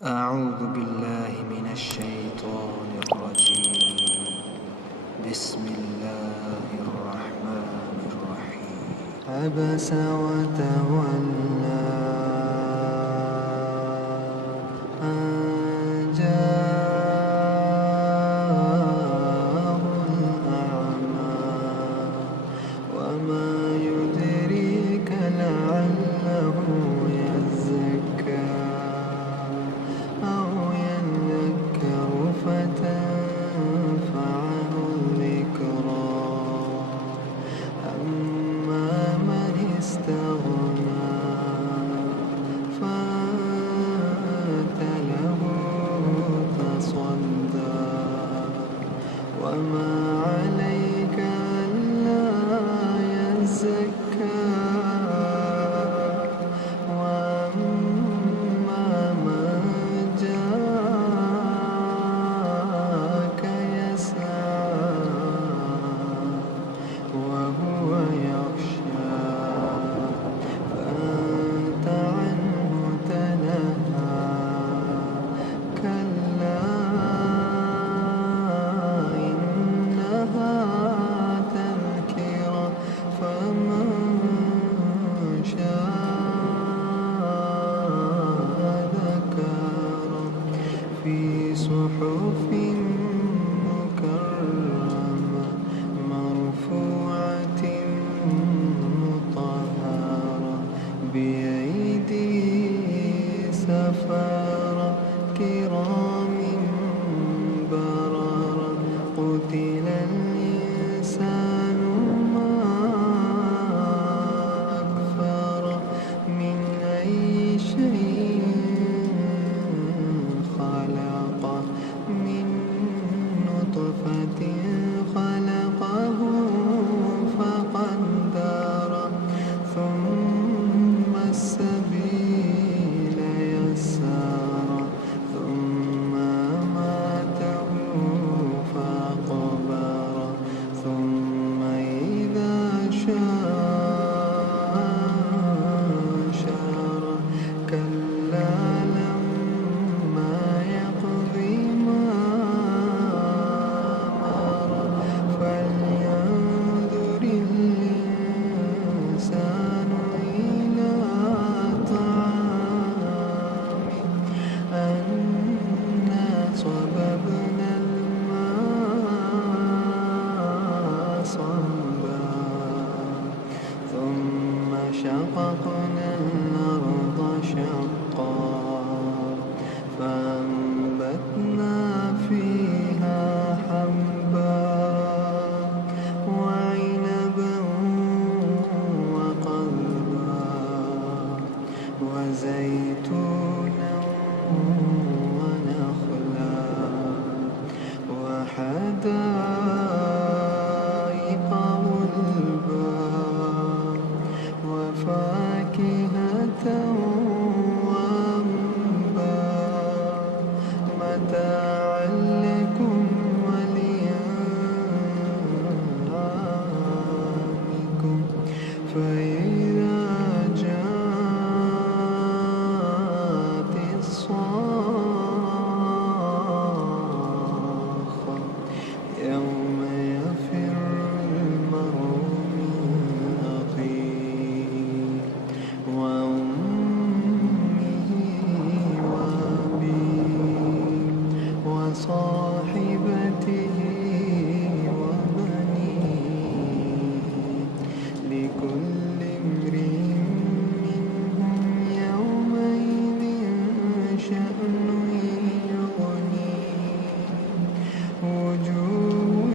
أعوذ بالله من الشيطان الرجيم. بسم الله الرحمن الرحيم. عبس وتولى أن جاءه الأعمى وما يدريك لعله يزكى أو يذكر فتنفعه الذكرى أما من استغنى فأنت له تصدى وما عليك ألا يزكى وأما من جاءك يسعى وهو يخشى فأنت عنه تلهى كلا إنها تذكرة فمن شاء ذكره في صحف مكرمة مرفوعة مطهرة بأيدي سفرة كرام بررة قتل الإنسان ما أكفره من أي شيء خلقه من نطفة خلقه فقدره ثم السبيل يسره ثم أماته فأقبره ثم إذا شاء أنشره كلا لما يقض ما أمره فلينظر الإنسان إلى طعامه أنا صببنا الماء صبا ثم شققنا الأرض شقا فأنبتنا فيها حبا وعنبا وقضبا وزيتونا ونخلا وحدائق غلبا وفاكهة وأنبا متاعا